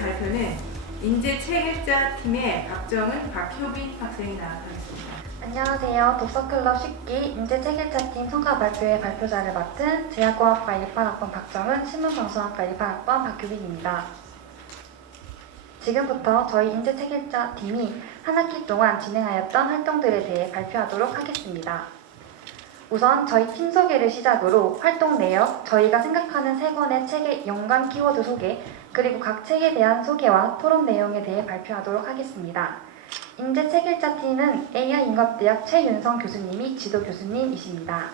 발표는 인재 체계자 팀의 박정은, 박효빈 학생이 나와주겠습니다. 안녕하세요. 독서클럽 10기 인재체계자팀 성과 발표의 발표자를 맡은 제약공학과 18학번 박정은, 신문방송학과 18학번 박효빈입니다. 지금부터 저희 인재체계자팀이 한 학기 동안 진행하였던 활동들에 대해 발표하도록 하겠습니다. 우선 저희 팀 소개를 시작으로 활동 내역, 저희가 생각하는 3권의 책의 연관 키워드 소개, 그리고 각 책에 대한 소개와 토론 내용에 대해 발표하도록 하겠습니다. 인재체계자팀은 AI인과대학 최윤성 교수님이 지도 교수님이십니다.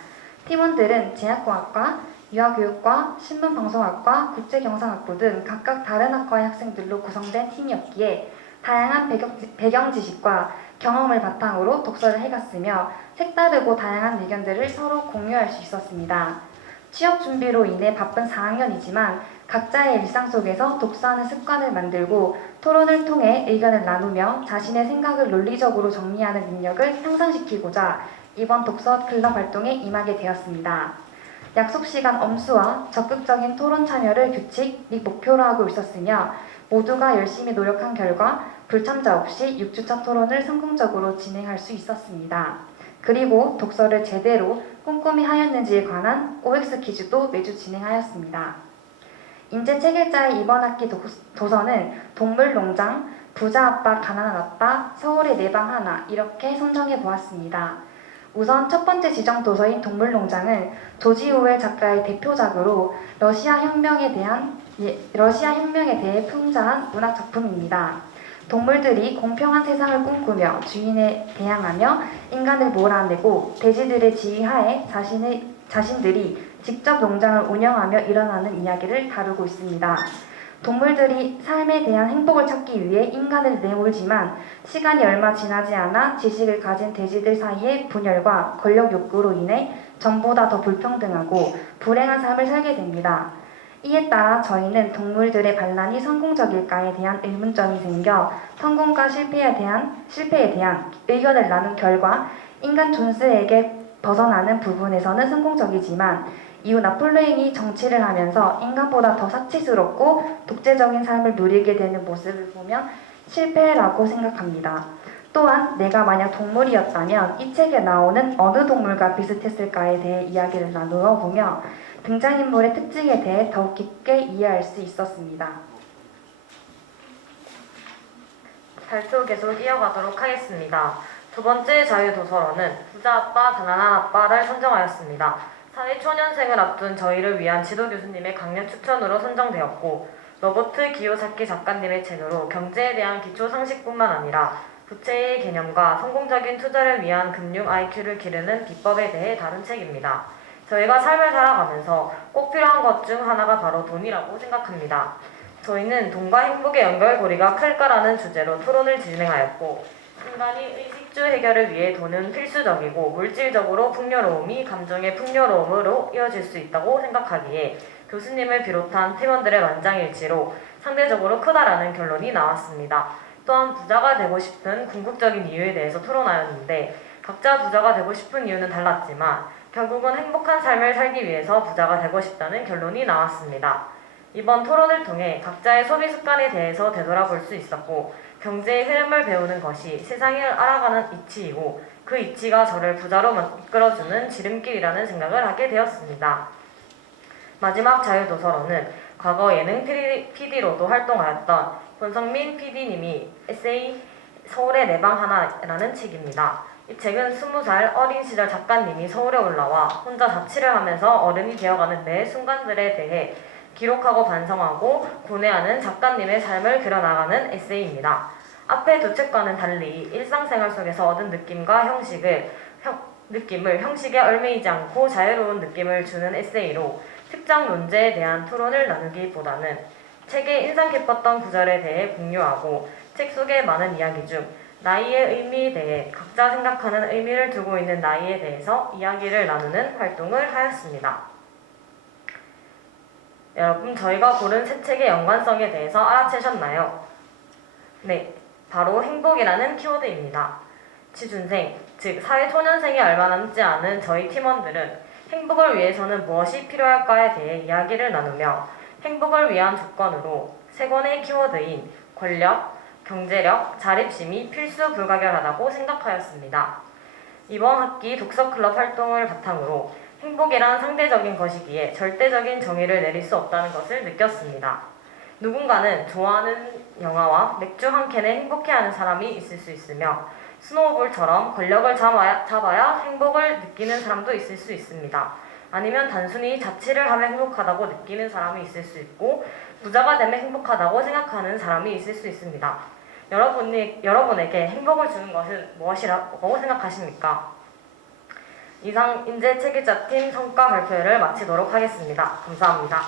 팀원들은 제약공학과, 유아교육과, 신문방송학과, 국제경상학부 등 각각 다른 학과의 학생들로 구성된 팀이었기에 다양한 배경 지식과 경험을 바탕으로 독서를 해갔으며 색다르고 다양한 의견들을 서로 공유할 수 있었습니다. 취업 준비로 인해 바쁜 4학년이지만 각자의 일상 속에서 독서하는 습관을 만들고 토론을 통해 의견을 나누며 자신의 생각을 논리적으로 정리하는 능력을 향상시키고자 이번 독서 클럽 활동에 임하게 되었습니다. 약속 시간 엄수와 적극적인 토론 참여를 규칙 및 목표로 하고 있었으며 모두가 열심히 노력한 결과 불참자 없이 6주차 토론을 성공적으로 진행할 수 있었습니다. 그리고 독서를 제대로 꼼꼼히 하였는지에 관한 OX 퀴즈도 매주 진행하였습니다. 인재체계자의 이번 학기 도서는 동물농장, 부자 아빠, 가난한 아빠, 서울의 내 방 하나 이렇게 선정해 보았습니다. 우선 첫 번째 지정 도서인 동물농장은 조지 오웰 작가의 대표작으로 러시아 혁명에 대해 풍자한 문학 작품입니다. 동물들이 공평한 세상을 꿈꾸며 주인에 대항하며 인간을 몰아내고 돼지들의 지휘하에 자신들이 직접 농장을 운영하며 일어나는 이야기를 다루고 있습니다. 동물들이 삶에 대한 행복을 찾기 위해 인간을 내몰지만 시간이 얼마 지나지 않아 지식을 가진 돼지들 사이의 분열과 권력 욕구로 인해 전보다 더 불평등하고 불행한 삶을 살게 됩니다. 이에 따라 저희는 동물들의 반란이 성공적일까에 대한 의문점이 생겨 성공과 실패에 대한 의견을 나눈 결과 인간 존스에게 벗어나는 부분에서는 성공적이지만 이후 나폴레옹이 정치를 하면서 인간보다 더 사치스럽고 독재적인 삶을 누리게 되는 모습을 보면 실패라고 생각합니다. 또한 내가 만약 동물이었다면 이 책에 나오는 어느 동물과 비슷했을까에 대해 이야기를 나누어 보며 등장인물의 특징에 대해 더욱 깊게 이해할 수 있었습니다. 발표 계속 이어가도록 하겠습니다. 두 번째 자유도서로는 부자 아빠, 가난한 아빠를 선정하였습니다. 사회초년생을 앞둔 저희를 위한 지도 교수님의 강력 추천으로 선정되었고 로버트 기요사키 작가님의 책으로 경제에 대한 기초 상식뿐만 아니라 부채의 개념과 성공적인 투자를 위한 금융 IQ를 기르는 비법에 대해 다룬 책입니다. 저희가 삶을 살아가면서 꼭 필요한 것 중 하나가 바로 돈이라고 생각합니다. 저희는 돈과 행복의 연결고리가 클까라는 주제로 토론을 진행하였고 인간이 의식주 해결을 위해 돈은 필수적이고 물질적으로 풍요로움이 감정의 풍요로움으로 이어질 수 있다고 생각하기에 교수님을 비롯한 팀원들의 만장일치로 상대적으로 크다라는 결론이 나왔습니다. 또한 부자가 되고 싶은 궁극적인 이유에 대해서 토론하였는데 각자 부자가 되고 싶은 이유는 달랐지만 결국은 행복한 삶을 살기 위해서 부자가 되고 싶다는 결론이 나왔습니다. 이번 토론을 통해 각자의 소비 습관에 대해서 되돌아볼 수 있었고 경제의 흐름을 배우는 것이 세상을 알아가는 이치이고 그 이치가 저를 부자로 이끌어주는 지름길이라는 생각을 하게 되었습니다. 마지막 자유도서로는 과거 예능 PD로도 활동하였던 권성민 PD님이 에세이 서울의 내 방 하나라는 책입니다. 이 책은 20살 어린 시절 작가님이 서울에 올라와 혼자 자취를 하면서 어른이 되어가는 매 순간들에 대해 기록하고 반성하고 고뇌하는 작가님의 삶을 그려나가는 에세이입니다. 앞의 두 책과는 달리 일상생활 속에서 얻은 느낌을 형식에 얽매이지 않고 자유로운 느낌을 주는 에세이로 특정 논제에 대한 토론을 나누기보다는 책에 인상 깊었던 구절에 대해 공유하고 책 속의 많은 이야기 중 나이의 의미에 대해 각자 생각하는 의미를 두고 있는 나이에 대해서 이야기를 나누는 활동을 하였습니다. 여러분, 저희가 고른 세 책의 연관성에 대해서 알아채셨나요? 네, 바로 행복이라는 키워드입니다. 취준생, 즉 사회초년생이 얼마 남지 않은 저희 팀원들은 행복을 위해서는 무엇이 필요할까에 대해 이야기를 나누며 행복을 위한 조건으로 세 권의 키워드인 권력, 경제력, 자립심이 필수 불가결하다고 생각하였습니다. 이번 학기 독서클럽 활동을 바탕으로 행복이란 상대적인 것이기에 절대적인 정의를 내릴 수 없다는 것을 느꼈습니다. 누군가는 좋아하는 영화와 맥주 한 캔에 행복해하는 사람이 있을 수 있으며 스노우볼처럼 권력을 잡아야 행복을 느끼는 사람도 있을 수 있습니다. 아니면 단순히 자취를 하면 행복하다고 느끼는 사람이 있을 수 있고 부자가 되면 행복하다고 생각하는 사람이 있을 수 있습니다. 여러분에게 행복을 주는 것은 무엇이라고 생각하십니까? 이상 인재 책임자팀 성과 발표를 마치도록 하겠습니다. 감사합니다.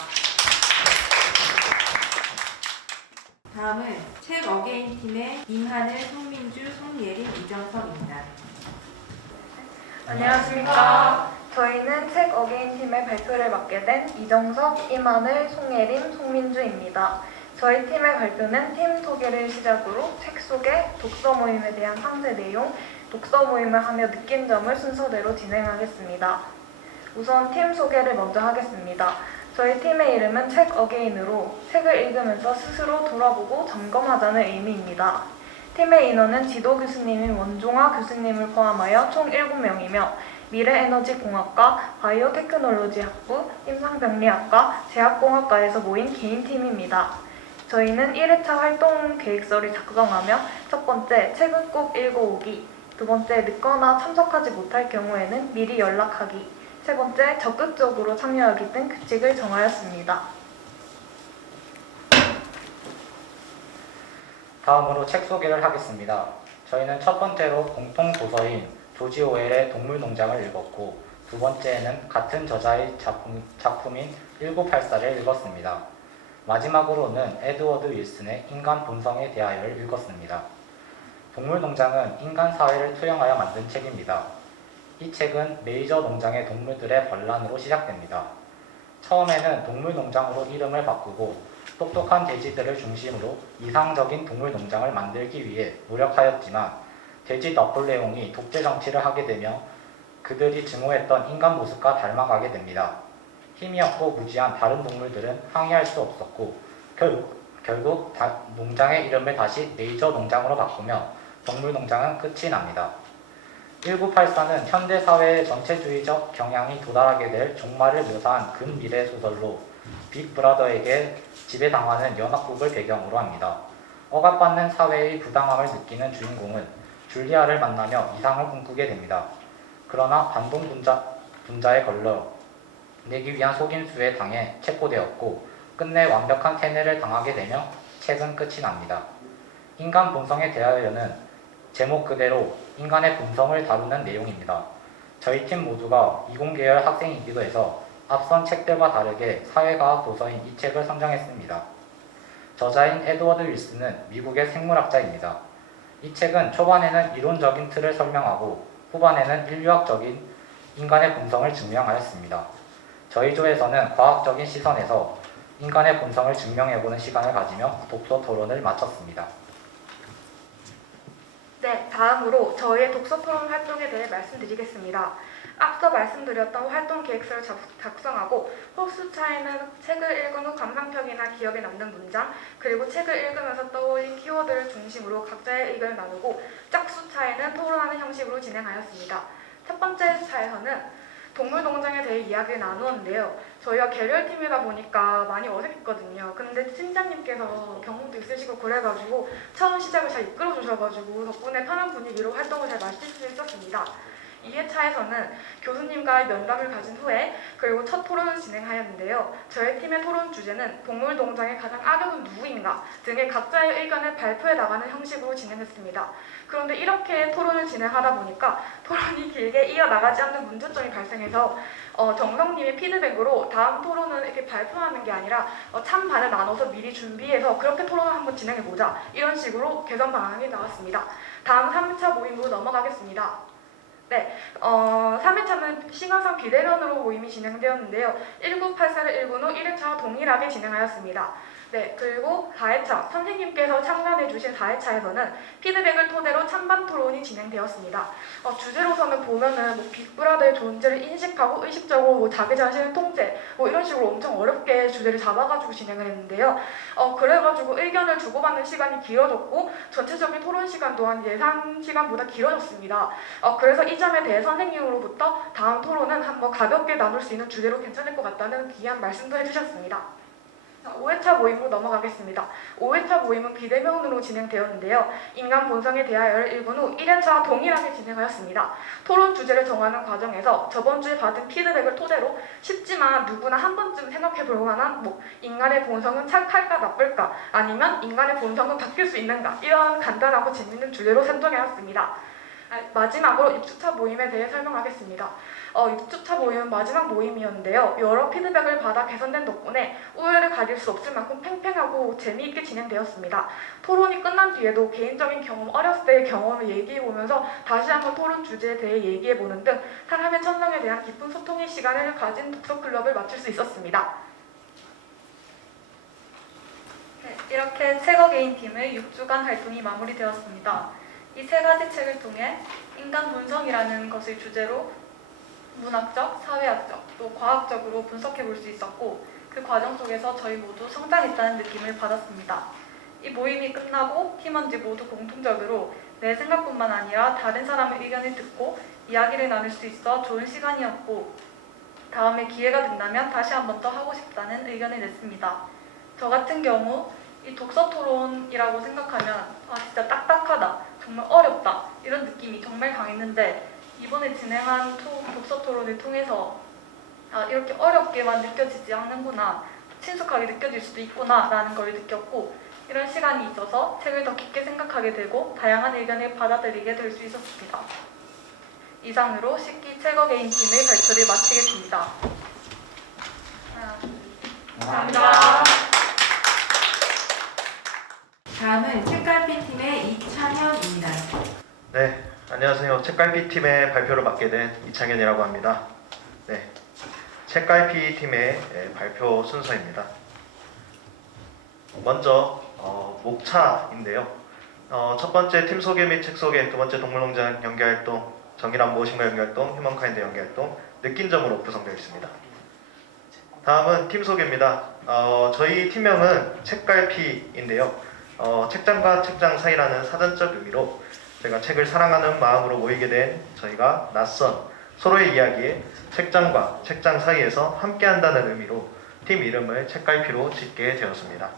다음은 책 어게인 팀의 임하늘, 송민주, 송예린, 이정석입니다. 안녕하십니까. 저희는 책 어게인 팀의 발표를 맡게 된 이정석, 임하늘, 송예림, 송민주입니다. 저희 팀의 발표는 팀 소개를 시작으로 책 소개, 독서 모임에 대한 상세 내용, 독서 모임을 하며 느낀 점을 순서대로 진행하겠습니다. 우선 팀 소개를 먼저 하겠습니다. 저희 팀의 이름은 책 어게인으로 책을 읽으면서 스스로 돌아보고 점검하자는 의미입니다. 팀의 인원은 지도 교수님인 원종화 교수님을 포함하여 총 7명이며 미래에너지공학과, 바이오테크놀로지학부, 임상병리학과, 제약공학과에서 모인 개인팀입니다. 저희는 1회차 활동 계획서를 작성하며 첫 번째, 책은 꼭 읽어오기, 두 번째, 늦거나 참석하지 못할 경우에는 미리 연락하기, 세 번째, 적극적으로 참여하기 등 규칙을 정하였습니다. 다음으로 책 소개를 하겠습니다. 저희는 첫 번째로 공통 도서인 조지 오웰의 동물농장을 읽었고 두 번째에는 같은 저자의 작품인 1984를 읽었습니다. 마지막으로는 에드워드 윌슨의 인간 본성에 대하여를 읽었습니다. 동물농장은 인간 사회를 투영하여 만든 책입니다. 이 책은 메이저 농장의 동물들의 반란으로 시작됩니다. 처음에는 동물농장으로 이름을 바꾸고 똑똑한 돼지들을 중심으로 이상적인 동물농장을 만들기 위해 노력하였지만 돼지 나폴레옹이 독재 정치를 하게 되며 그들이 증오했던 인간 모습과 닮아가게 됩니다. 힘이 없고 무지한 다른 동물들은 항의할 수 없었고 결국 농장의 이름을 다시 메이저 농장으로 바꾸며 동물농장은 끝이 납니다. 1984는 현대사회의 전체주의적 경향이 도달하게 될 종말을 묘사한 근미래 소설로 빅브라더에게 지배당하는 연합국을 배경으로 합니다. 억압받는 사회의 부당함을 느끼는 주인공은 줄리아를 만나며 이상을 꿈꾸게 됩니다. 그러나 반동 분자에 걸려 내기 위한 속임수에 당해 체포되었고 끝내 완벽한 테내를 당하게 되며 책은 끝이 납니다. 인간 본성에 대하여는 제목 그대로 인간의 본성을 다루는 내용입니다. 저희 팀 모두가 이공계열 학생이기도 해서 앞선 책들과 다르게 사회과학 도서인 이 책을 선정했습니다. 저자인 에드워드 윌슨은 미국의 생물학자입니다. 이 책은 초반에는 이론적인 틀을 설명하고 후반에는 인류학적인 인간의 본성을 증명하였습니다. 저희 조에서는 과학적인 시선에서 인간의 본성을 증명해보는 시간을 가지며 독서 토론을 마쳤습니다. 네, 다음으로 저희의 독서 토론 활동에 대해 말씀드리겠습니다. 앞서 말씀드렸던 활동 계획서를 작성하고 호수차에는 책을 읽은 후 감상평이나 기억에 남는 문장, 그리고 책을 읽으면서 떠올린 키워드를 중심으로 각자의 의견을 나누고 짝수차에는 토론하는 형식으로 진행하였습니다. 첫 번째 차에서는 동물농장에 대해 이야기를 나누었는데요. 저희가 개별팀이다 보니까 많이 어색했거든요. 근데 팀장님께서 경험도 있으시고 그래가지고 처음 시작을 잘 이끌어주셔가지고 덕분에 편한 분위기로 활동을 잘 마칠 수 있었습니다. 2회차에서는 교수님과의 면담을 가진 후에 그리고 첫 토론을 진행하였는데요. 저희 팀의 토론 주제는 동물농장의 가장 악역은 누구인가 등의 각자의 의견을 발표해 나가는 형식으로 진행했습니다. 그런데 이렇게 토론을 진행하다 보니까 토론이 길게 이어나가지 않는 문제점이 발생해서 정성님의 피드백으로 다음 토론은 이렇게 발표하는 게 아니라 찬반을 나눠서 미리 준비해서 그렇게 토론을 한번 진행해보자, 이런 식으로 개선 방안이 나왔습니다. 다음 3차 모임으로 넘어가겠습니다. 3회차는 시간상 비대면으로 모임이 진행되었는데요. 1984를 19후 1회차와 동일하게 진행하였습니다. 네, 그리고 4회차, 선생님께서 참관해주신 4회차에서는 피드백을 토대로 찬반 토론이 진행되었습니다. 주제로서는 보면은 빅브라더의 존재를 인식하고 의식적으로 자기 자신을 통제, 이런 식으로 엄청 어렵게 주제를 잡아가지고 진행을 했는데요. 그래가지고 의견을 주고받는 시간이 길어졌고 전체적인 토론 시간 또한 예상 시간보다 길어졌습니다. 그래서 이 점에 대해 선생님으로부터 다음 토론은 한번 가볍게 나눌 수 있는 주제로 괜찮을 것 같다는 귀한 말씀도 해주셨습니다. 5회차 모임으로 넘어가겠습니다. 5회차 모임은 비대면으로 진행되었는데요. 인간 본성에 대하여를 1군 후 1회차와 동일하게 진행하였습니다. 토론 주제를 정하는 과정에서 저번 주에 받은 피드백을 토대로 쉽지만 누구나 한 번쯤 생각해 볼 만한 인간의 본성은 착할까 나쁠까 아니면 인간의 본성은 바뀔 수 있는가 이런 간단하고 재밌는 주제로 선정해왔습니다. 마지막으로 6주차 모임에 대해 설명하겠습니다. 6주차 모임은 마지막 모임이었는데요. 여러 피드백을 받아 개선된 덕분에 우열을 가릴 수 없을 만큼 팽팽하고 재미있게 진행되었습니다. 토론이 끝난 뒤에도 개인적인 경험, 어렸을 때의 경험을 얘기해보면서 다시 한번 토론 주제에 대해 얘기해보는 등 사람의 천성에 대한 깊은 소통의 시간을 가진 독서클럽을 마칠 수 있었습니다. 네, 이렇게 책어 개인 팀의 6주간 활동이 마무리되었습니다. 이 세 가지 책을 통해 인간 본성이라는 것을 주제로 문학적, 사회학적, 또 과학적으로 분석해 볼 수 있었고 그 과정 속에서 저희 모두 성장했다는 느낌을 받았습니다. 이 모임이 끝나고 팀원들 모두 공통적으로 내 생각뿐만 아니라 다른 사람의 의견을 듣고 이야기를 나눌 수 있어 좋은 시간이었고 다음에 기회가 된다면 다시 한 번 더 하고 싶다는 의견을 냈습니다. 저 같은 경우 이 독서 토론이라고 생각하면 진짜 딱딱하다, 정말 어렵다 이런 느낌이 정말 강했는데 이번에 진행한 독서 토론을 통해서 이렇게 어렵게만 느껴지지 않는구나, 친숙하게 느껴질 수도 있구나 라는 걸 느꼈고 이런 시간이 있어서 책을 더 깊게 생각하게 되고 다양한 의견을 받아들이게 될 수 있었습니다. 이상으로 식기 책어 개인 팀의 발표를 마치겠습니다. 감사합니다. 다음은 책갈피 팀의 이창현입니다. 네, 안녕하세요. 책갈피 팀의 발표를 맡게 된 이창현이라고 합니다. 네, 책갈피 팀의 발표 순서입니다. 먼저 목차인데요. 첫 번째 팀 소개 및 책 소개, 두 번째 동물농장 연계활동, 정의란 무엇인가 연계활동, 휴먼카인드 연계활동, 느낀 점으로 구성되어 있습니다. 다음은 팀 소개입니다. 저희 팀명은 책갈피인데요. 책장과 책장 사이라는 사전적 의미로 제가 책을 사랑하는 마음으로 모이게 된 저희가 낯선 서로의 이야기에 책장과 책장 사이에서 함께한다는 의미로 팀 이름을 책갈피로 짓게 되었습니다.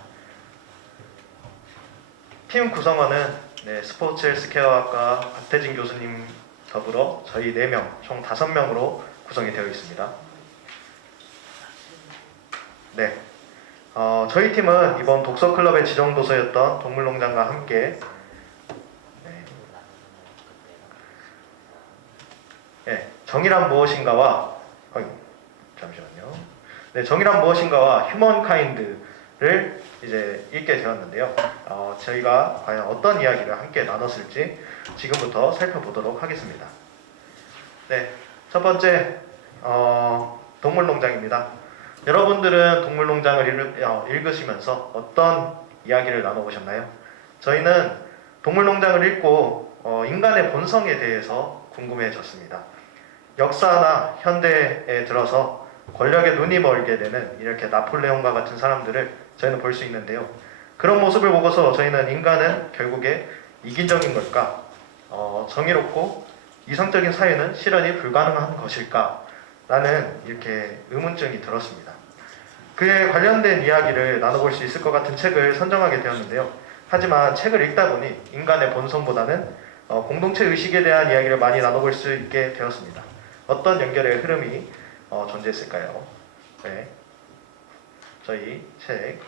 팀 구성원은 스포츠 헬스케어학과 박태진 교수님 더불어 저희 4명, 총 5명으로 구성이 되어 있습니다. 네, 저희 팀은 이번 독서클럽의 지정도서였던 동물농장과 함께 정의란 무엇인가와 정의란 무엇인가와 휴먼카인드를 이제 읽게 되었는데요. 저희가 과연 어떤 이야기를 함께 나눴을지 지금부터 살펴보도록 하겠습니다. 네, 첫 번째 동물농장입니다. 여러분들은 동물농장을 읽으시면서 어떤 이야기를 나눠보셨나요? 저희는 동물농장을 읽고 인간의 본성에 대해서 궁금해졌습니다. 역사나 현대에 들어서 권력에 눈이 멀게 되는 이렇게 나폴레옹과 같은 사람들을 저희는 볼 수 있는데요. 그런 모습을 보고서 저희는 인간은 결국에 이기적인 걸까? 정의롭고 이상적인 사회는 실현이 불가능한 것일까? 라는 이렇게 의문점이 들었습니다. 그에 관련된 이야기를 나눠볼 수 있을 것 같은 책을 선정하게 되었는데요. 하지만 책을 읽다 보니 인간의 본성보다는 공동체 의식에 대한 이야기를 많이 나눠볼 수 있게 되었습니다. 어떤 연결의 흐름이 존재했을까요? 네, 저희 책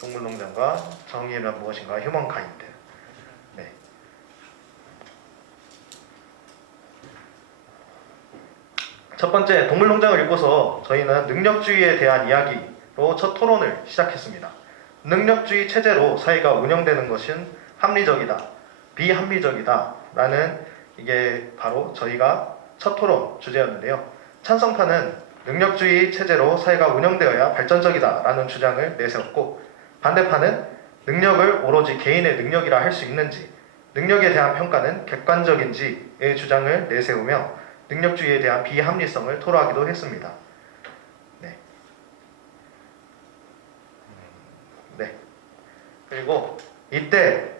동물농장과 정의란 무엇인가 휴먼카인드. 네. 첫 번째, 동물농장을 읽고서 저희는 능력주의에 대한 이야기로 첫 토론을 시작했습니다. 능력주의 체제로 사회가 운영되는 것은 합리적이다, 비합리적이다 라는 이게 바로 저희가 첫 토론 주제였는데요. 찬성파는 능력주의 체제로 사회가 운영되어야 발전적이다라는 주장을 내세웠고, 반대파는 능력을 오로지 개인의 능력이라 할 수 있는지, 능력에 대한 평가는 객관적인지의 주장을 내세우며 능력주의에 대한 비합리성을 토로하기도 했습니다. 그리고 이때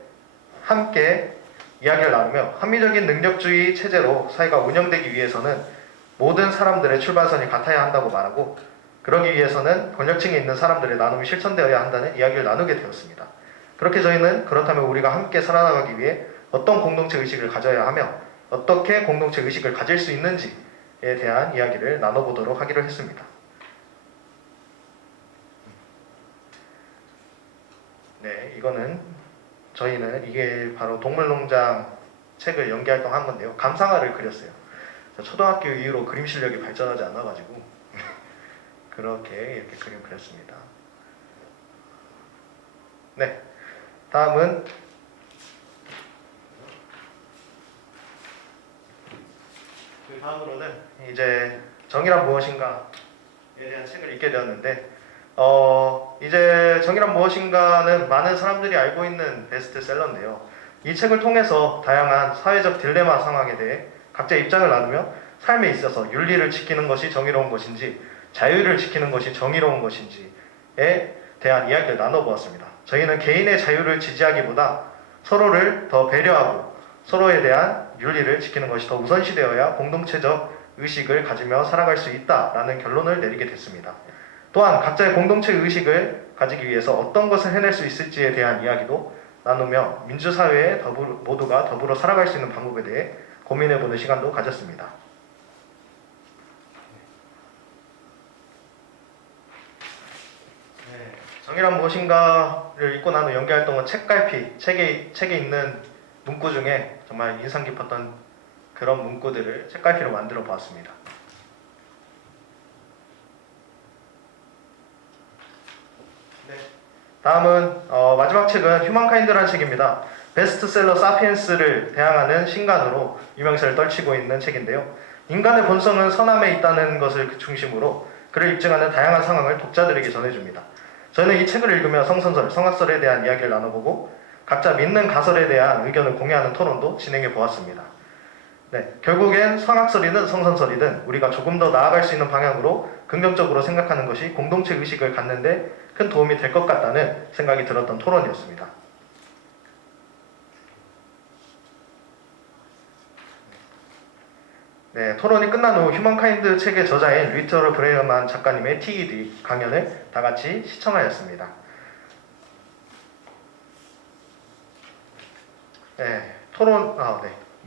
함께 이야기를 나누며 합리적인 능력주의 체제로 사회가 운영되기 위해서는 모든 사람들의 출발선이 같아야 한다고 말하고, 그러기 위해서는 권력층에 있는 사람들의 나눔이 실천되어야 한다는 이야기를 나누게 되었습니다. 그렇게 저희는 그렇다면 우리가 함께 살아나가기 위해 어떤 공동체 의식을 가져야 하며 어떻게 공동체 의식을 가질 수 있는지에 대한 이야기를 나눠보도록 하기로 했습니다. 네, 이거는 저희는 이게 바로 동물농장 책을 연기활동한 건데요. 감상화를 그렸어요. 초등학교 이후로 그림 실력이 발전하지 않아가지고 그렇게 이렇게 그림 그렸습니다. 네, 다음은 다음으로는 이제 정의란 무엇인가에 대한 책을 읽게 되었는데, 이제 정의란 무엇인가는 많은 사람들이 알고 있는 베스트셀러인데요. 이 책을 통해서 다양한 사회적 딜레마 상황에 대해 각자의 입장을 나누며 삶에 있어서 윤리를 지키는 것이 정의로운 것인지 자유를 지키는 것이 정의로운 것인지에 대한 이야기를 나눠보았습니다. 저희는 개인의 자유를 지지하기보다 서로를 더 배려하고 서로에 대한 윤리를 지키는 것이 더 우선시되어야 공동체적 의식을 가지며 살아갈 수 있다라는 결론을 내리게 됐습니다. 또한 각자의 공동체 의식을 가지기 위해서 어떤 것을 해낼 수 있을지에 대한 이야기도 나누며 민주사회에 모두가 더불어 살아갈 수 있는 방법에 대해 고민해보는 시간도 가졌습니다. 정의란 무엇인가를 읽고 난 후 연기활동은 책갈피, 책에 있는 문구 중에 정말 인상 깊었던 그런 문구들을 책갈피로 만들어 보았습니다. 네. 다음은 마지막 책은 휴먼카인드라는 책입니다. 베스트셀러 사피엔스를 대항하는 신간으로 유명세를 떨치고 있는 책인데요. 인간의 본성은 선함에 있다는 것을 중심으로 그를 입증하는 다양한 상황을 독자들에게 전해줍니다. 저는 이 책을 읽으며 성선설, 성악설에 대한 이야기를 나눠보고 각자 믿는 가설에 대한 의견을 공유하는 토론도 진행해 보았습니다. 네, 결국엔 성악설이든 성선설이든 우리가 조금 더 나아갈 수 있는 방향으로 긍정적으로 생각하는 것이 공동체 의식을 갖는데 큰 도움이 될 것 같다는 생각이 들었던 토론이었습니다. 네, 토론이 끝난 후 휴먼카인드 책의 저자인 리처드 브레이어만 작가님의 TED 강연을 다 같이 시청하였습니다. 네,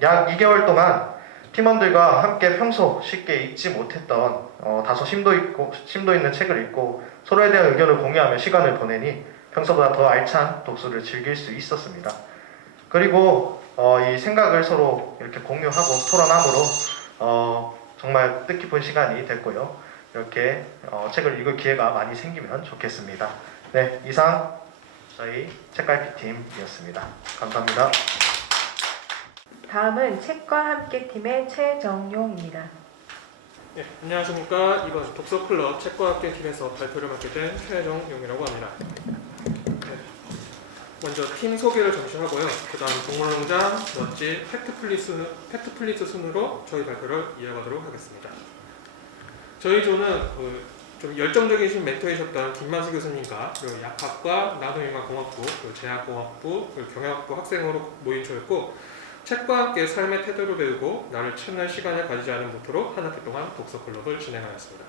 약 2개월 동안 팀원들과 함께 평소 쉽게 읽지 못했던 다소 심도 있는 책을 읽고 서로에 대한 의견을 공유하며 시간을 보내니 평소보다 더 알찬 독서를 즐길 수 있었습니다. 그리고 이 생각을 서로 이렇게 공유하고 토론함으로 정말 뜻깊은 시간이 됐고요. 이렇게 책을 읽을 기회가 많이 생기면 좋겠습니다. 네, 이상 저희 책갈피팀이었습니다. 감사합니다. 다음은 책과 함께 팀의 최정용입니다. 네, 안녕하십니까. 이번 독서클럽 책과 함께 팀에서 발표를 맡게 된 최정용이라고 합니다. 네, 먼저 팀 소개를 잠시 하고요. 그 다음 동물농장, 멋지, 팩트플리스 순으로 저희 발표를 이어가도록 하겠습니다. 저희 조는 좀 열정적이신 멘토이셨던 김만수 교수님과 그리고 약학과 나노인간공학부, 그리고 제약공학부, 그리고 경영학부 학생으로 모인 조였고, 책과 함께 삶의 태도를 배우고 나를 찾는 시간을 가지지 않은 모토로 한 학기 동안 독서클럽을 진행하였습니다.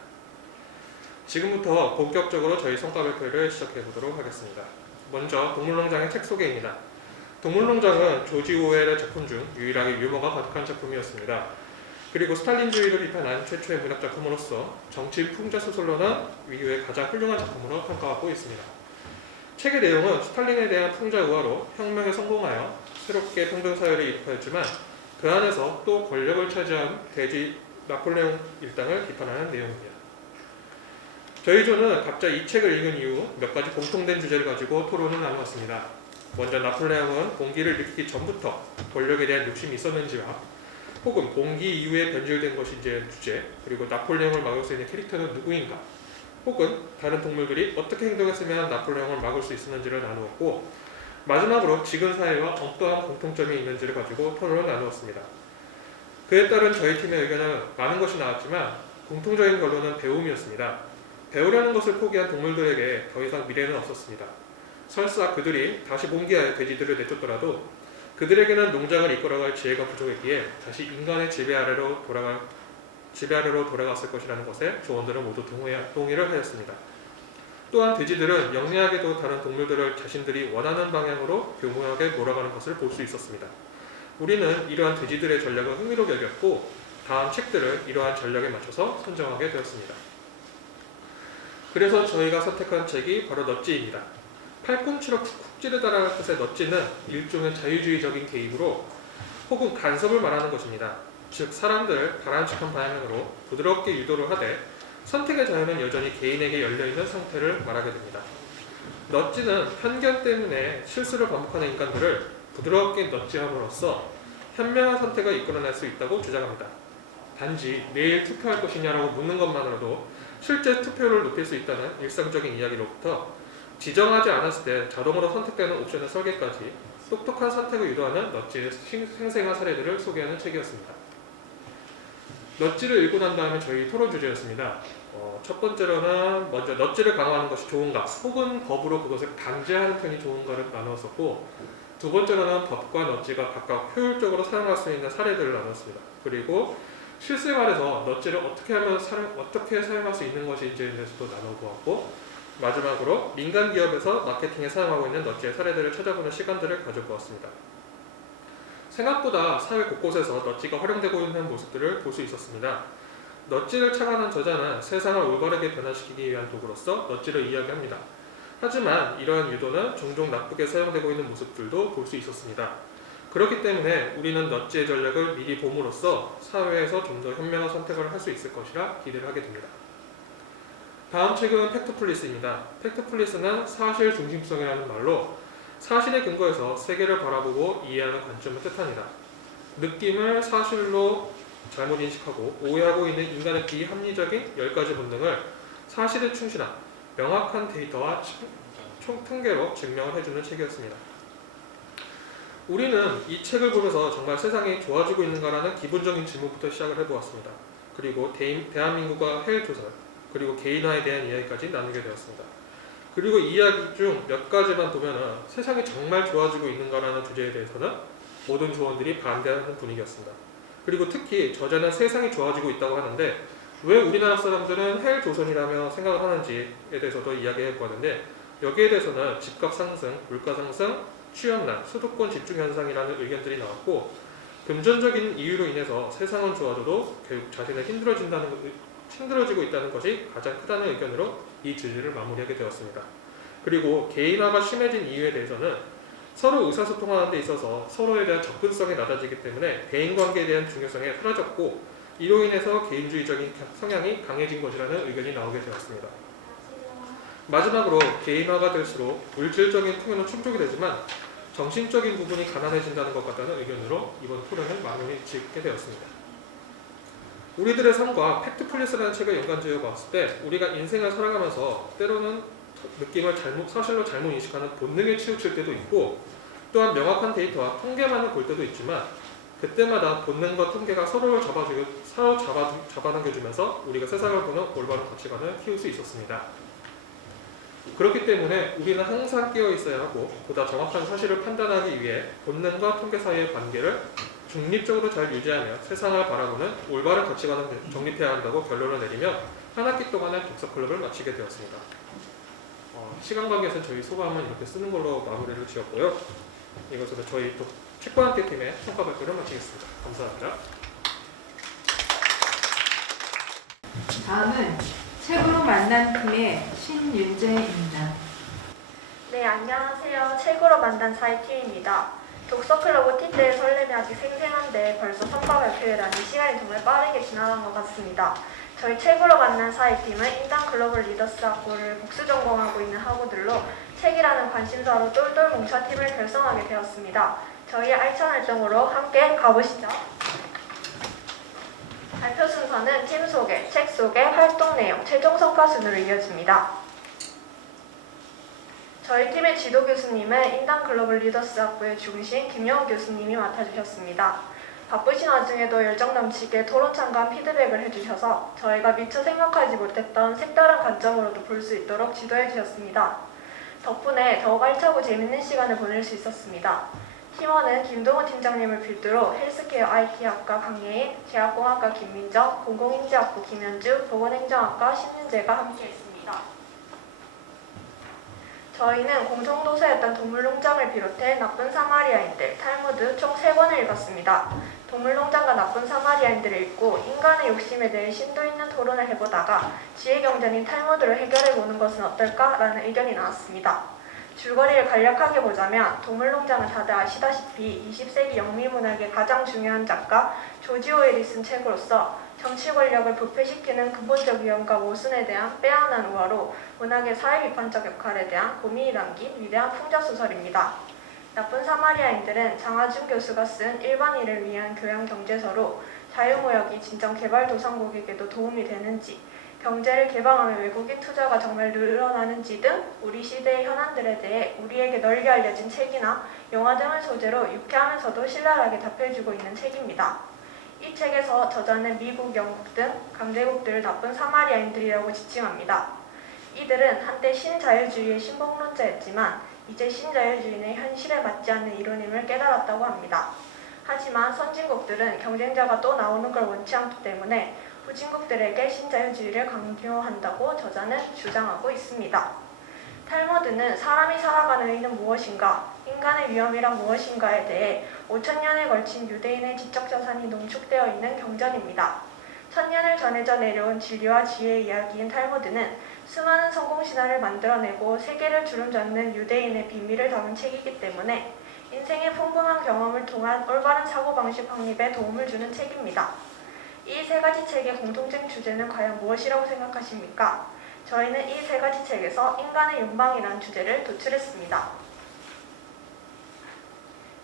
지금부터 본격적으로 저희 성과 발표를 시작해 보도록 하겠습니다. 먼저 동물농장의 책 소개입니다. 동물농장은 조지 오웰의 작품 중 유일하게 유머가 가득한 작품이었습니다. 그리고 스탈린주의를 비판한 최초의 문학 작품으로서 정치 풍자 소설로는 이후에 가장 훌륭한 작품으로 평가받고 있습니다. 책의 내용은 스탈린에 대한 풍자 우화로 혁명에 성공하여 새롭게 평등사회를 이룩하였지만 그 안에서 또 권력을 차지한 대지 나폴레옹 일당을 비판하는 내용입니다. 저희 조는 각자 이 책을 읽은 이후 몇 가지 공통된 주제를 가지고 토론을 나누었습니다. 먼저 나폴레옹은 공기를 느끼기 전부터 권력에 대한 욕심이 있었는지와 혹은 봉기 이후에 변질된 것이 이제 주제, 그리고 나폴레옹을 막을 수 있는 캐릭터는 누구인가, 혹은 다른 동물들이 어떻게 행동했으면 나폴레옹을 막을 수 있었는지를 나누었고, 마지막으로 지금 사회와 어떠한 공통점이 있는지를 가지고 토론을 나누었습니다. 그에 따른 저희 팀의 의견은 많은 것이 나왔지만 공통적인 결론은 배움이었습니다. 배우려는 것을 포기한 동물들에게 더 이상 미래는 없었습니다. 설사 그들이 다시 봉기하여 돼지들을 내쫓더라도 그들에게는 농장을 이끌어갈 지혜가 부족했기에 다시 인간의 지배 아래로 돌아갔을 것이라는 것에 조원들은 모두 동의를 하였습니다. 또한 돼지들은 영리하게도 다른 동물들을 자신들이 원하는 방향으로 교묘하게 몰아가는 것을 볼 수 있었습니다. 우리는 이러한 돼지들의 전략을 흥미롭게 여겼고 다음 책들을 이러한 전략에 맞춰서 선정하게 되었습니다. 그래서 저희가 선택한 책이 바로 넛지입니다. 팔꿈치로 쿡쿡 찌르다라는 뜻의 넛지는 일종의 자유주의적인 개입으로 혹은 간섭을 말하는 것입니다. 즉 사람들을 바람직한 방향으로 부드럽게 유도를 하되 선택의 자유는 여전히 개인에게 열려있는 상태를 말하게 됩니다. 넛지는 편견 때문에 실수를 반복하는 인간들을 부드럽게 넛지함으로써 현명한 선택을 이끌어낼 수 있다고 주장합니다. 단지 내일 투표할 것이냐라고 묻는 것만으로도 실제 투표율을 높일 수 있다는 일상적인 이야기로부터 지정하지 않았을 때 자동으로 선택되는 옵션의 설계까지 똑똑한 선택을 유도하는 넛지의 생생한 사례들을 소개하는 책이었습니다. 넛지를 읽고 난 다음에 저희 토론 주제였습니다. 첫 번째로는 먼저 넛지를 강화하는 것이 좋은가 혹은 법으로 그것을 강제하는 편이 좋은가를 나누었었고, 두 번째로는 법과 넛지가 각각 효율적으로 사용할 수 있는 사례들을 나눴습니다. 그리고 실생활에서 넛지를 어떻게 사용할 수 있는 것인지에 대해서도 나눠보았고, 마지막으로 민간 기업에서 마케팅에 사용하고 있는 넛지의 사례들을 찾아보는 시간들을 가져보았습니다. 생각보다 사회 곳곳에서 넛지가 활용되고 있는 모습들을 볼 수 있었습니다. 넛지를 창안한 저자는 세상을 올바르게 변화시키기 위한 도구로서 넛지를 이야기합니다. 하지만 이러한 유도는 종종 나쁘게 사용되고 있는 모습들도 볼 수 있었습니다. 그렇기 때문에 우리는 넛지의 전략을 미리 봄으로써 사회에서 좀 더 현명한 선택을 할 수 있을 것이라 기대를 하게 됩니다. 다음 책은 팩트풀리스입니다. 팩트풀리스는 사실 중심성이라는 말로 사실에 근거해서 세계를 바라보고 이해하는 관점을 뜻합니다. 느낌을 사실로 잘못 인식하고 오해하고 있는 인간의 비합리적인 10가지 본능을 사실에 충실한 명확한 데이터와 통계로 증명을 해주는 책이었습니다. 우리는 이 책을 보면서 정말 세상이 좋아지고 있는가라는 기본적인 질문부터 시작을 해보았습니다. 그리고 대한민국과 해외 조사, 그리고 개인화에 대한 이야기까지 나누게 되었습니다. 그리고 이 이야기 중 몇 가지만 보면은 세상이 정말 좋아지고 있는가라는 주제에 대해서는 모든 조원들이 반대하는 분위기였습니다. 그리고 특히 저자는 세상이 좋아지고 있다고 하는데 왜 우리나라 사람들은 헬 조선이라며 생각을 하는지에 대해서도 이야기해 보았는데, 여기에 대해서는 집값 상승, 물가 상승, 취업난, 수도권 집중 현상이라는 의견들이 나왔고, 금전적인 이유로 인해서 세상은 좋아져도 결국 자신은 힘들어지고 있다는 것이 가장 크다는 의견으로 이 주제를 마무리하게 되었습니다. 그리고 개인화가 심해진 이유에 대해서는 서로 의사소통하는 데 있어서 서로에 대한 접근성이 낮아지기 때문에 대인관계에 대한 중요성이 사라졌고, 이로 인해서 개인주의적인 성향이 강해진 것이라는 의견이 나오게 되었습니다. 마지막으로 개인화가 될수록 물질적인 풍요는 충족이 되지만 정신적인 부분이 가난해진다는 것 같다는 의견으로 이번 토론을 마무리 짓게 되었습니다. 우리들의 삶과 팩트풀리스라는 책을 연관지어 봤을 때 우리가 인생을 살아가면서 때로는 느낌을 사실로 잘못 인식하는 본능에 치우칠 때도 있고, 또한 명확한 데이터와 통계만을 볼 때도 있지만 그때마다 본능과 통계가 서로를 잡아당겨주면서 우리가 세상을 보는 올바른 가치관을 키울 수 있었습니다. 그렇기 때문에 우리는 항상 깨어 있어야 하고 보다 정확한 사실을 판단하기 위해 본능과 통계 사이의 관계를 중립적으로 잘 유지하며 세상을 바라보는 올바른 가치관을 정립해야 한다고 결론을 내리며 한 학기 동안의 독서클럽을 마치게 되었습니다. 시간 관계에서 저희 소감은 이렇게 쓰는 걸로 마무리를 지었고요. 이것으로 저희 책과 함께 팀의 평가 발표를 마치겠습니다. 감사합니다. 다음은 책으로 만난 팀의 신윤재입니다. 네, 안녕하세요. 책으로 만난 사이팀입니다. 독서클럽 OT 때의 설렘이 아직 생생한데 벌써 선발 발표회라니 시간이 정말 빠르게 지나간 것 같습니다. 저희 책으로 만난 사이팀은 인당 글로벌 리더스 학부를 복수 전공하고 있는 학우들로 책이라는 관심사로 똘똘 뭉쳐 팀을 결성하게 되었습니다. 저희의 알찬 활동으로 함께 가보시죠. 발표 순서는 팀 소개, 책 소개, 활동 내용, 최종 성과 순으로 이어집니다. 저희 팀의 지도 교수님은 인당 글로벌 리더스 학부의 중심 김영우 교수님이 맡아주셨습니다. 바쁘신 와중에도 열정 넘치게 토론 참가한 피드백을 해주셔서 저희가 미처 생각하지 못했던 색다른 관점으로도 볼 수 있도록 지도해 주셨습니다. 덕분에 더욱 알차고 재밌는 시간을 보낼 수 있었습니다. 팀원은 김동훈 팀장님을 필두로 헬스케어 IT학과 강예인, 제약공학과 김민정, 공공인지학부 김현주, 보건행정학과 신윤재가 함께했습니다. 저희는 공통도서였던 동물농장을 비롯해 나쁜 사마리아인들, 탈무드 총 3권을 읽었습니다. 동물농장과 나쁜 사마리아인들을 읽고 인간의 욕심에 대해 심도 있는 토론을 해보다가 지혜경제인 탈무드를 해결해보는 것은 어떨까라는 의견이 나왔습니다. 줄거리를 간략하게 보자면 동물농장은 다들 아시다시피 20세기 영미문학의 가장 중요한 작가 조지 오웰이 쓴 책으로서 정치 권력을 부패시키는 근본적 위험과 모순에 대한 빼어난 우화로 문학의 사회비판적 역할에 대한 고민이 담긴 위대한 풍자소설입니다. 나쁜 사마리아인들은 장하준 교수가 쓴 일반인을 위한 교양 경제서로 자유무역이 진정 개발도상국에게도 도움이 되는지, 경제를 개방하면 외국인 투자가 정말 늘어나는지 등 우리 시대의 현안들에 대해 우리에게 널리 알려진 책이나 영화 등을 소재로 유쾌하면서도 신랄하게 답해주고 있는 책입니다. 이 책에서 저자는 미국, 영국 등 강대국들을 나쁜 사마리아인들이라고 지칭합니다. 이들은 한때 신자유주의의 신봉론자였지만 이제 신자유주의는 현실에 맞지 않는 이론임을 깨달았다고 합니다. 하지만 선진국들은 경쟁자가 또 나오는 걸 원치 않기 때문에 후진국들에게 신자유주의를 강요한다고 저자는 주장하고 있습니다. 탈무드는 사람이 살아가는 의의는 무엇인가, 인간의 위험이란 무엇인가에 대해 5000년에 걸친 유대인의 지적자산이 농축되어 있는 경전입니다. 1000년을 전해져 내려온 진리와 지혜의 이야기인 탈무드는 수많은 성공신화를 만들어내고 세계를 주름잡는 유대인의 비밀을 담은 책이기 때문에 인생의 풍부한 경험을 통한 올바른 사고방식 확립에 도움을 주는 책입니다. 이 3가지 책의 공통된 주제는 과연 무엇이라고 생각하십니까? 저희는 이 3가지 책에서 인간의 욕망이라는 주제를 도출했습니다.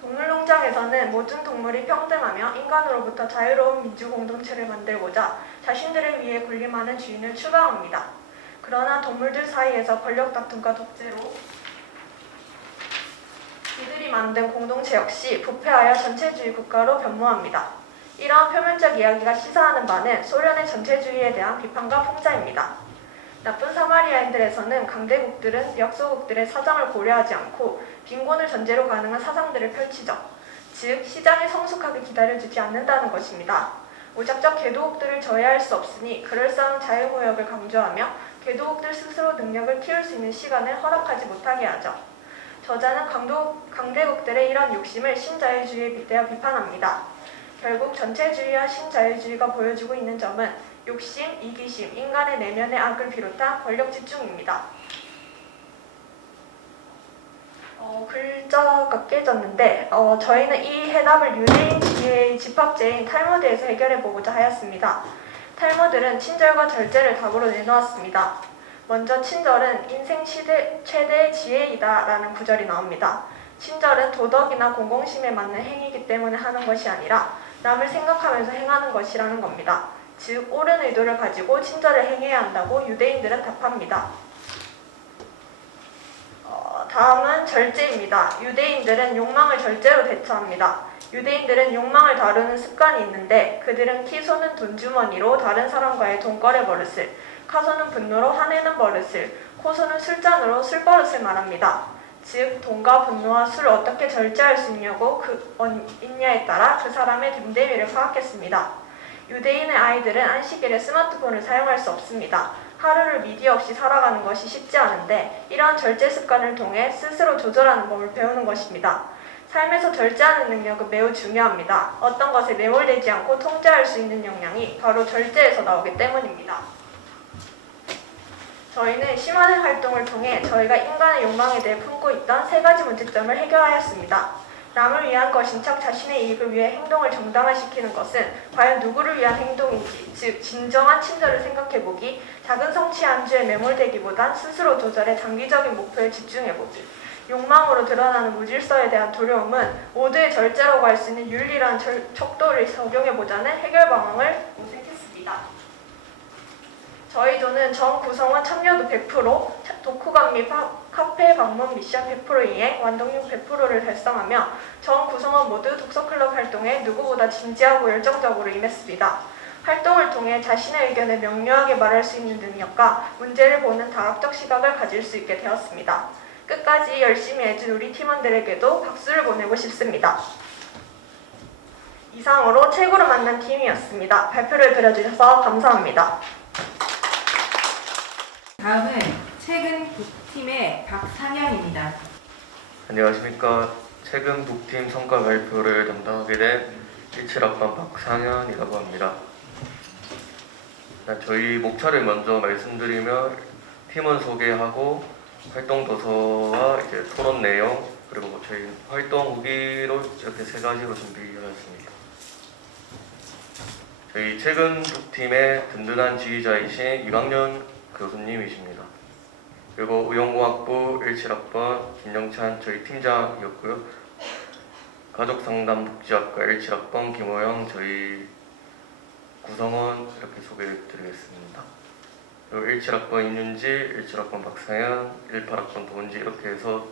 동물농장에서는 모든 동물이 평등하며 인간으로부터 자유로운 민주공동체를 만들고자 자신들을 위해 군림하는 주인을 추방합니다. 그러나 동물들 사이에서 권력 다툼과 독재로 이들이 만든 공동체 역시 부패하여 전체주의 국가로 변모합니다. 이러한 표면적 이야기가 시사하는 바는 소련의 전체주의에 대한 비판과 풍자입니다. 나쁜 사마리아인들에서는 강대국들은 약소국들의 사정을 고려하지 않고 빈곤을 전제로 가능한 사상들을 펼치죠. 즉 시장이 성숙하게 기다려주지 않는다는 것입니다. 오작적 궤도국들을 저해할 수 없으니 그럴싸한 자유무역을 강조하며 궤도국들 스스로 능력을 키울 수 있는 시간을 허락하지 못하게 하죠. 저자는 강대국들의 이런 욕심을 신자유주의에 빗대어 비판합니다. 결국 전체주의와 신자유주의가 보여주고 있는 점은 욕심, 이기심, 인간의 내면의 악을 비롯한 권력 집중입니다. 글자가 깨졌는데 저희는 이 해답을 유대인 지혜의 집합제인 탈무드에서 해결해보고자 하였습니다. 탈무드는 친절과 절제를 답으로 내놓았습니다. 먼저 친절은 인생 최대의 지혜이다 라는 구절이 나옵니다. 친절은 도덕이나 공공심에 맞는 행위이기 때문에 하는 것이 아니라 남을 생각하면서 행하는 것이라는 겁니다. 즉 옳은 의도를 가지고 친절을 행해야 한다고 유대인들은 답합니다. 다음은 절제입니다. 유대인들은 욕망을 절제로 대처합니다. 유대인들은 욕망을 다루는 습관이 있는데 그들은 키소는 돈주머니로 다른 사람과의 돈거래 버릇을, 카소는 분노로 화내는 버릇을, 코소는 술잔으로 술버릇을 말합니다. 즉 돈과 분노와 술을 어떻게 절제할 수 있냐에 따라 그 사람의 됨됨이를 파악했습니다. 유대인의 아이들은 안식일에 스마트폰을 사용할 수 없습니다. 하루를 미디어 없이 살아가는 것이 쉽지 않은데 이러한 절제 습관을 통해 스스로 조절하는 법을 배우는 것입니다. 삶에서 절제하는 능력은 매우 중요합니다. 어떤 것에 매몰되지 않고 통제할 수 있는 역량이 바로 절제에서 나오기 때문입니다. 저희는 심화된 활동을 통해 저희가 인간의 욕망에 대해 품고 있던 3가지 문제점을 해결하였습니다. 남을 위한 것인 척 자신의 이익을 위해 행동을 정당화시키는 것은 과연 누구를 위한 행동인지, 즉 진정한 친절을 생각해보기, 작은 성취 안주에 매몰되기보단 스스로 조절해 장기적인 목표에 집중해보기, 욕망으로 드러나는 무질서에 대한 두려움은 모두의 절제라고 할 수 있는 윤리라는 척도를 적용해보자는 해결 방안을 모색했습니다. 저희 조는 전 구성원 참여도 100%, 독후감 및 카페 방문 미션 100% 이행, 완동률 100%를 달성하며 전 구성원 모두 독서클럽 활동에 누구보다 진지하고 열정적으로 임했습니다. 활동을 통해 자신의 의견을 명료하게 말할 수 있는 능력과 문제를 보는 다각적 시각을 가질 수 있게 되었습니다. 끝까지 열심히 해준 우리 팀원들에게도 박수를 보내고 싶습니다. 이상으로 최고로 만난 팀이었습니다. 발표를 들어주셔서 감사합니다. 다음은 최근 북팀의 박상현입니다. 안녕하십니까. 최근 북팀 성과 발표를 담당하게 된 17학번 박상현이라고 합니다. 저희 목차를 먼저 말씀드리면 팀원 소개하고 활동 도서와 이제 토론 내용 그리고 저희 활동 후기로 이렇게 세 가지로 준비하였습니다. 저희 최근 북팀의 든든한 지휘자이신 이광년 교수님이십니다. 그리고 의용공학부 17학번 김영찬 저희 팀장이었고요. 가족상담복지학과 17학번 김호영 저희 구성원 이렇게 소개해드리겠습니다. 그리고 17학번 임윤지, 17학번 박상현, 18학번 도은지 이렇게 해서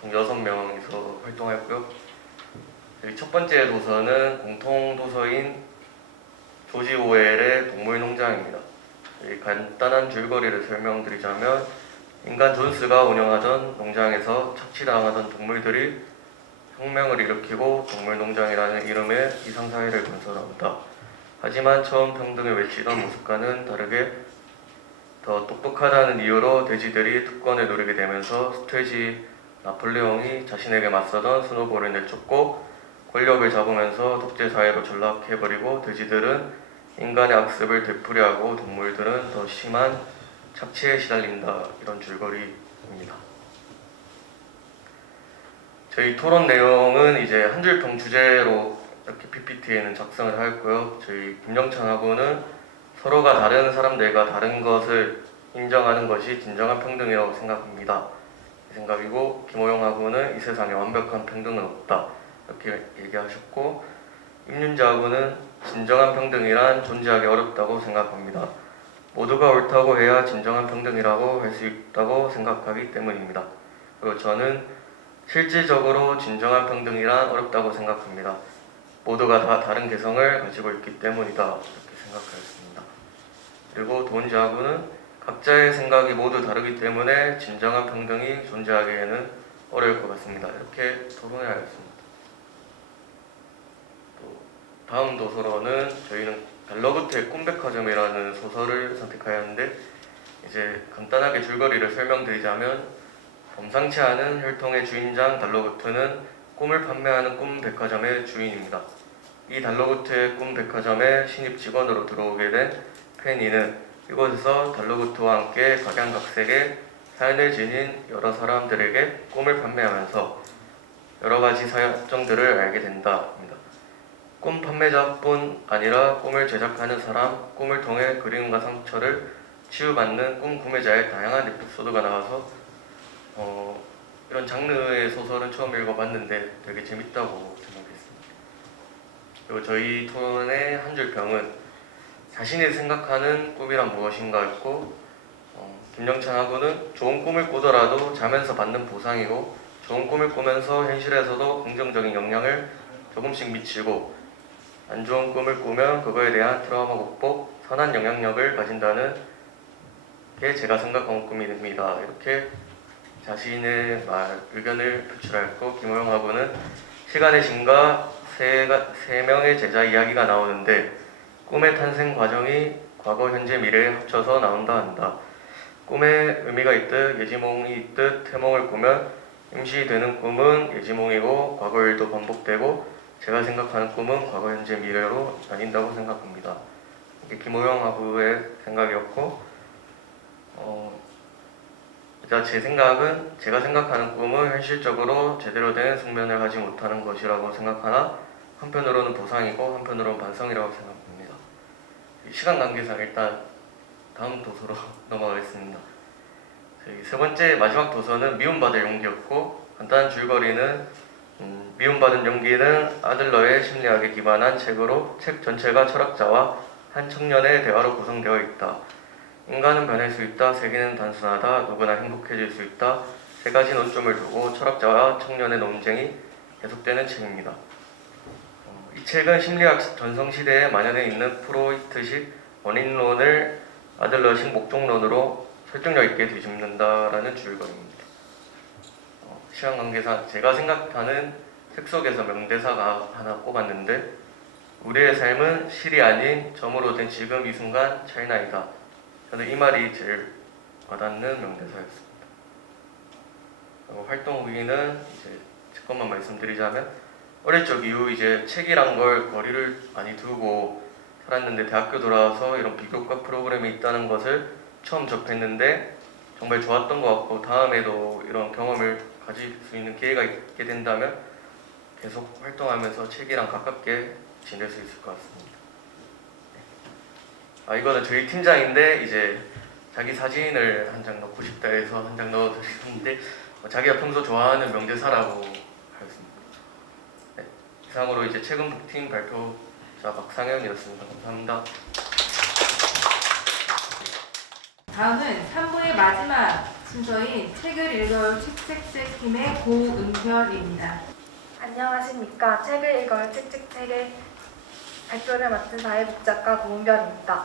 총 6명이서 활동하였고요. 저희 첫 번째 도서는 공통도서인 조지 오웰의 동물농장입니다. 간단한 줄거리를 설명드리자면 인간 존스가 운영하던 농장에서 착취당하던 동물들이 혁명을 일으키고 동물농장이라는 이름의 이상사회를 건설합니다. 하지만 처음 평등을 외치던 모습과는 다르게 더 똑똑하다는 이유로 돼지들이 특권을 누리게 되면서 스퇴지 나폴레옹이 자신에게 맞서던 스노볼을 내쫓고 권력을 잡으면서 독재사회로 전락해버리고 돼지들은 인간의 악습을 되풀이하고 동물들은 더 심한 착취에 시달린다. 이런 줄거리입니다. 저희 토론 내용은 이제 한 줄평 주제로 이렇게 PPT에는 작성을 하였고요. 저희 김영찬하고는 서로가 다른 사람들과 다른 것을 인정하는 것이 진정한 평등이라고 생각합니다. 이 생각이고 김호영하고는 이 세상에 완벽한 평등은 없다. 이렇게 얘기하셨고 임윤지하고는 진정한 평등이란 존재하기 어렵다고 생각합니다. 모두가 옳다고 해야 진정한 평등이라고 할 수 있다고 생각하기 때문입니다. 그리고 저는 실질적으로 진정한 평등이란 어렵다고 생각합니다. 모두가 다 다른 개성을 가지고 있기 때문이다. 이렇게 생각하였습니다. 그리고 도은지하고는 각자의 생각이 모두 다르기 때문에 진정한 평등이 존재하기에는 어려울 것 같습니다. 이렇게 토론하였습니다. 다음 도서로는 저희는 달러구트의 꿈백화점이라는 소설을 선택하였는데 이제 간단하게 줄거리를 설명드리자면 범상치 않은 혈통의 주인장 달러구트는 꿈을 판매하는 꿈백화점의 주인입니다. 이 달러구트의 꿈백화점에 신입 직원으로 들어오게 된 페니는 이곳에서 달러구트와 함께 각양각색의 삶을 지닌 여러 사람들에게 꿈을 판매하면서 여러 가지 사정들을 알게 된다입니다. 꿈 판매자뿐 아니라 꿈을 제작하는 사람, 꿈을 통해 그리움과 상처를 치유받는 꿈 구매자의 다양한 에피소드가 나와서 이런 장르의 소설은 처음 읽어봤는데 되게 재밌다고 생각했습니다. 그리고 저희 토론의 한 줄 평은 자신이 생각하는 꿈이란 무엇인가였고 김영찬하고는 좋은 꿈을 꾸더라도 자면서 받는 보상이고 좋은 꿈을 꾸면서 현실에서도 긍정적인 영향을 조금씩 미치고 안 좋은 꿈을 꾸면 그거에 대한 트라우마 극복, 선한 영향력을 가진다는 게 제가 생각한 꿈입니다. 이렇게 자신의 의견을 표출하였고 김호영하고는 시간의 신과 세 명의 제자 이야기가 나오는데 꿈의 탄생 과정이 과거, 현재, 미래에 합쳐서 나온다 한다. 꿈에 의미가 있듯 예지몽이 있듯 태몽을 꾸면 임시되는 꿈은 예지몽이고 과거 일도 반복되고 제가 생각하는 꿈은 과거, 현재, 미래로 나뉜다고 생각합니다. 이게 김호영하고의 생각이었고 제 생각은 제가 생각하는 꿈은 현실적으로 제대로 된 숙면을 하지 못하는 것이라고 생각하나 한편으로는 보상이고 한편으로는 반성이라고 생각합니다. 시간 관계상 일단 다음 도서로 넘어가겠습니다. 세 번째 마지막 도서는 미움받을 용기였고 간단한 줄거리는 미움받은 용기는 아들러의 심리학에 기반한 책으로 책 전체가 철학자와 한 청년의 대화로 구성되어 있다. 인간은 변할 수 있다. 세계는 단순하다. 누구나 행복해질 수 있다. 세 가지 논점을 두고 철학자와 청년의 논쟁이 계속되는 책입니다. 이 책은 심리학 전성시대에 만연해 있는 프로이트식 원인론을 아들러식 목적론으로 설득력 있게 뒤집는다라는 줄거리입니다. 시간 관계상 제가 생각하는 책 속에서 명대사가 하나 꼽았는데, 우리의 삶은 실이 아닌 점으로 된 지금 이 순간 차이나이다. 저는 이 말이 제일 와닿는 명대사였습니다. 활동 후기는 이제 제 것만 말씀드리자면, 어릴 적 이후 이제 책이란 걸 거리를 많이 두고 살았는데, 대학교 돌아와서 이런 비교과 프로그램이 있다는 것을 처음 접했는데 정말 좋았던 것 같고, 다음에도 이런 경험을 가질 수 있는 기회가 있게 된다면 계속 활동하면서 책이랑 가깝게 지낼 수 있을 것 같습니다. 이거는 저희 팀장인데 이제 자기 사진을 한 장 넣고 싶다 해서 한 장 넣어드렸는데, 자기가 평소 좋아하는 명대사라고 하였습니다. 네, 이상으로 이제 최근 북팀 발표자 박상현이었습니다. 감사합니다. 다음은 3부의 마지막 순서인 책을 읽어요 책책책 팀의 고은별입니다. 안녕하십니까. 책을 읽어요 책책책의 발표를 맡은 사회복지학과 고은별입니다.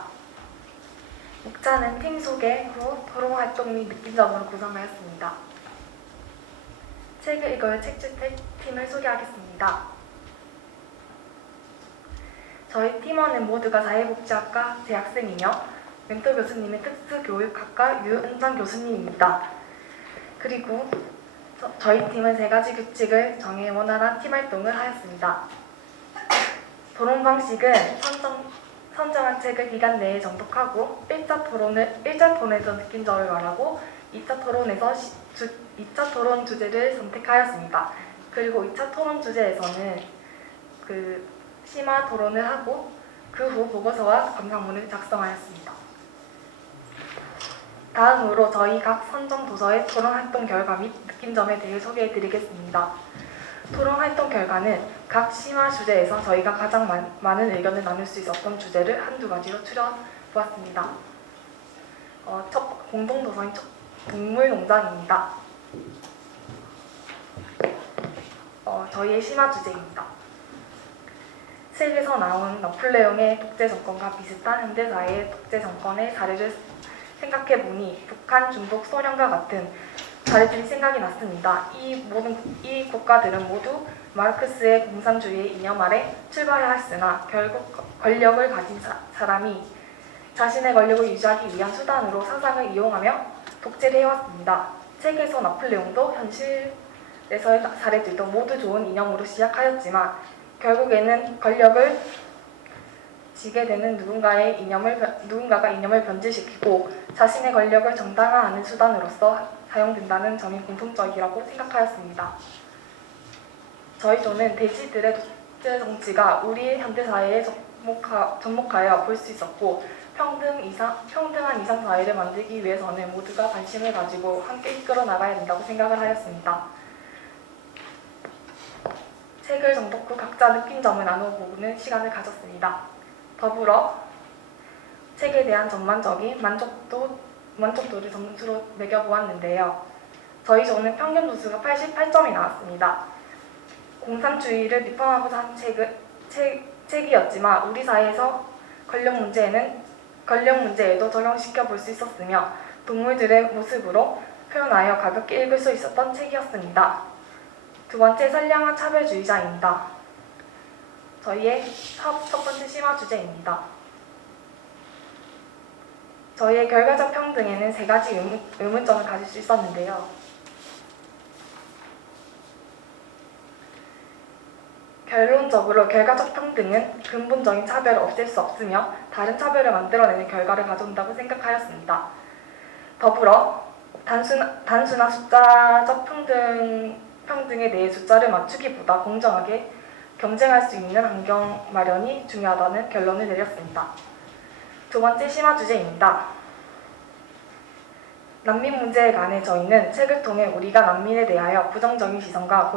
목차는 팀 소개 후 토론 활동 및 느낀점으로 구성하였습니다. 책을 읽어요 책책책 팀을 소개하겠습니다. 저희 팀원은 모두가 사회복지학과 재학생이며 멘토 교수님은 특수교육학과 유은정 교수님입니다. 그리고 저희 팀은 3가지 규칙을 정해 원활한 팀 활동을 하였습니다. 토론 방식은 선정한 책을 기간 내에 정독하고 1차 토론에서 느낀 점을 말하고 2차 토론 주제를 선택하였습니다. 그리고 2차 토론 주제에서는 심화 토론을 하고 그 후 보고서와 감상문을 작성하였습니다. 다음으로 저희 각 선정 도서의 토론 활동 결과 및 느낀 점에 대해 소개해 드리겠습니다. 토론 활동 결과는 각 심화 주제에서 저희가 가장 많은 의견을 나눌 수 있었던 주제를 한두 가지로 추려보았습니다. 첫 공동 도서인 동물농장입니다. 저희의 심화 주제입니다. 책에서 나온 나폴레옹의 독재 정권과 비슷한 현대사회의 독재 정권의 사례를 생각해보니 북한, 중국, 소련과 같은 사례들이 생각이 났습니다. 이 국가들은 모두 마르크스의 공산주의의 이념 아래 출발하였으나 결국 권력을 가진 사람이 자신의 권력을 유지하기 위한 수단으로 사상을 이용하며 독재를 해왔습니다. 책에서 나폴레옹도 현실에서의 사례들도 모두 좋은 이념으로 시작하였지만 결국에는 권력을 지게 되는 누군가가 이념을 변질시키고 자신의 권력을 정당화하는 수단으로서 사용된다는 점이 공통적이라고 생각하였습니다. 저희 조는 대지들의 독재 정치가 우리의 현대사회에 접목하여 볼 수 있었고 평등한 이상 사회를 만들기 위해서는 모두가 관심을 가지고 함께 이끌어 나가야 된다고 생각을 하였습니다. 책을 정독 후 각자 느낀 점을 나눠보는 시간을 가졌습니다. 더불어 책에 대한 전반적인 만족도를 점수로 매겨보았는데요. 저희 조는 평균 점수가 88점이 나왔습니다. 공산주의를 비판하고자 한 책이었지만 우리 사회에서 권력 문제에도 적용시켜 볼 수 있었으며 동물들의 모습으로 표현하여 가볍게 읽을 수 있었던 책이었습니다. 두 번째, 선량한 차별주의자입니다. 저희의 첫 번째 심화 주제입니다. 저희의 결과적 평등에는 3가지 의문점을 가질 수 있었는데요. 결론적으로 결과적 평등은 근본적인 차별을 없앨 수 없으며 다른 차별을 만들어내는 결과를 가져온다고 생각하였습니다. 더불어 단순한 숫자적 평등에 대해 숫자를 맞추기보다 공정하게 경쟁할 수 있는 환경 마련이 중요하다는 결론을 내렸습니다. 두 번째 심화 주제입니다. 난민 문제에 관해 저희는 책을 통해 우리가 난민에 대하여 부정적인 시선과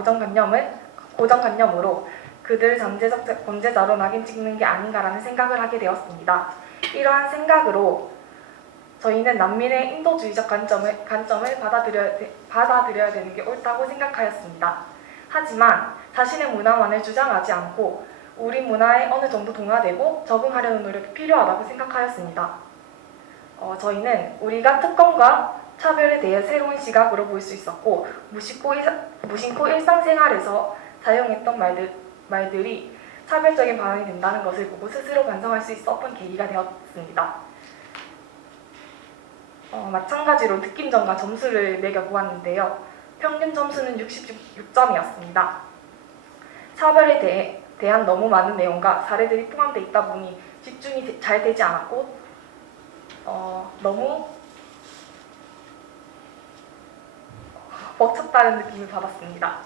고정관념으로 그들을 잠재적 범죄자로 낙인 찍는 게 아닌가라는 생각을 하게 되었습니다. 이러한 생각으로 저희는 난민의 인도주의적 관점을 받아들여야 되는 게 옳다고 생각하였습니다. 하지만 자신의 문화만을 주장하지 않고 우리 문화에 어느 정도 동화되고 적응하려는 노력이 필요하다고 생각하였습니다. 저희는 우리가 특권과 차별에 대해 새로운 시각으로 볼 수 있었고 무심코 일상생활에서 사용했던 말들이 차별적인 발언이 된다는 것을 보고 스스로 반성할 수 있었던 계기가 되었습니다. 마찬가지로 느낌점과 점수를 매겨보았는데요. 평균 점수는 66점이었습니다. 차별에 대한 너무 많은 내용과 사례들이 포함되어 있다 보니 집중이 잘 되지 않았고 너무 벅찼다는 느낌을 받았습니다.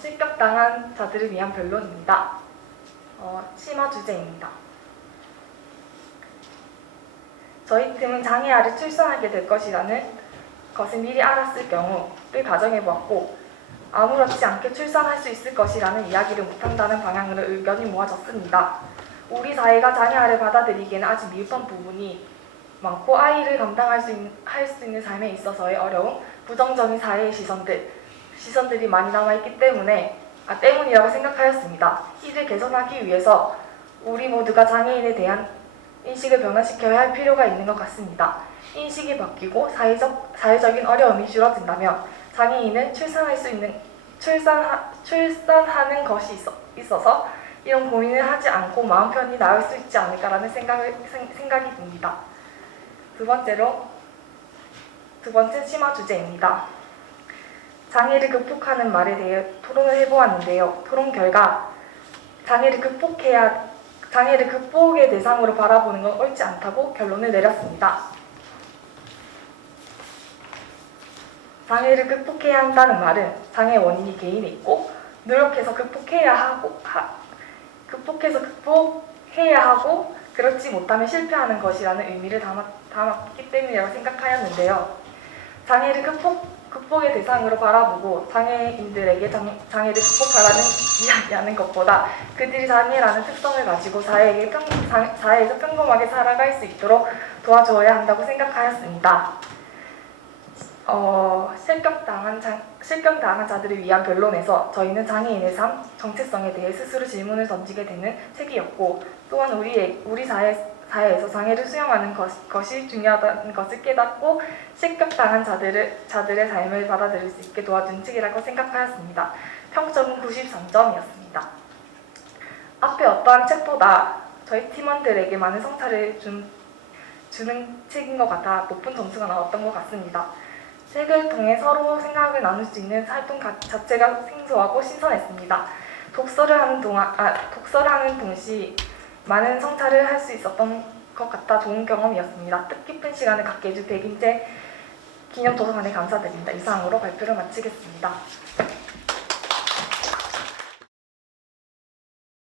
실격당한 자들을 위한 변론입니다. 심화 주제입니다. 저희 팀은 장애아를 출산하게 될 것이라는 것을 미리 알았을 경우를 가정해보았고 아무렇지 않게 출산할 수 있을 것이라는 이야기를 못한다는 방향으로 의견이 모아졌습니다. 우리 사회가 장애아를 받아들이기에는 아직 미흡한 부분이 많고 아이를 감당할 수 있는 삶에 있어서의 어려움, 부정적인 사회의 시선들이 많이 남아있기 때문이라고 생각하였습니다. 이를 개선하기 위해서 우리 모두가 장애인에 대한 인식을 변화시켜야 할 필요가 있는 것 같습니다. 인식이 바뀌고 사회적인 어려움이 줄어든다면 장애인은 출산하는 것이 있어서 이런 고민을 하지 않고 마음 편히 나을 수 있지 않을까라는 생각이 듭니다. 두 번째 심화 주제입니다. 장애를 극복하는 말에 대해 토론을 해보았는데요. 토론 결과 장애를 극복의 대상으로 바라보는 건 옳지 않다고 결론을 내렸습니다. 장애를 극복해야 한다는 말은 장애 원인이 개인에 있고 노력해서 극복해야 하고 그렇지 못하면 실패하는 것이라는 의미를 담았기 때문이라고 생각하였는데요. 장애를 극복의 대상으로 바라보고 장애인들에게 장애를 극복하라는 이야기하는 것보다 그들이 장애라는 특성을 가지고 사회에서 평범하게 살아갈 수 있도록 도와줘야 한다고 생각하였습니다. 실격당한 자들을 위한 변론에서 저희는 장애인의 삶, 정체성에 대해 스스로 질문을 던지게 되는 책이었고 또한 우리 사회에서 장애를 수용하는 것이 중요하다는 것을 깨닫고 실격당한 자들의 삶을 받아들일 수 있게 도와준 책이라고 생각하였습니다. 평점은 93점이었습니다. 앞에 어떠한 책보다 저희 팀원들에게 많은 성찰을 주는 책인 것 같아 높은 점수가 나왔던 것 같습니다. 책을 통해 서로 생각을 나눌 수 있는 활동 자체가 생소하고 신선했습니다. 독서를 하는 동시에 많은 성찰을 할 수 있었던 것 같아 좋은 경험이었습니다. 뜻깊은 시간을 갖게 해준 백인재 기념도서관에 감사드립니다. 이상으로 발표를 마치겠습니다.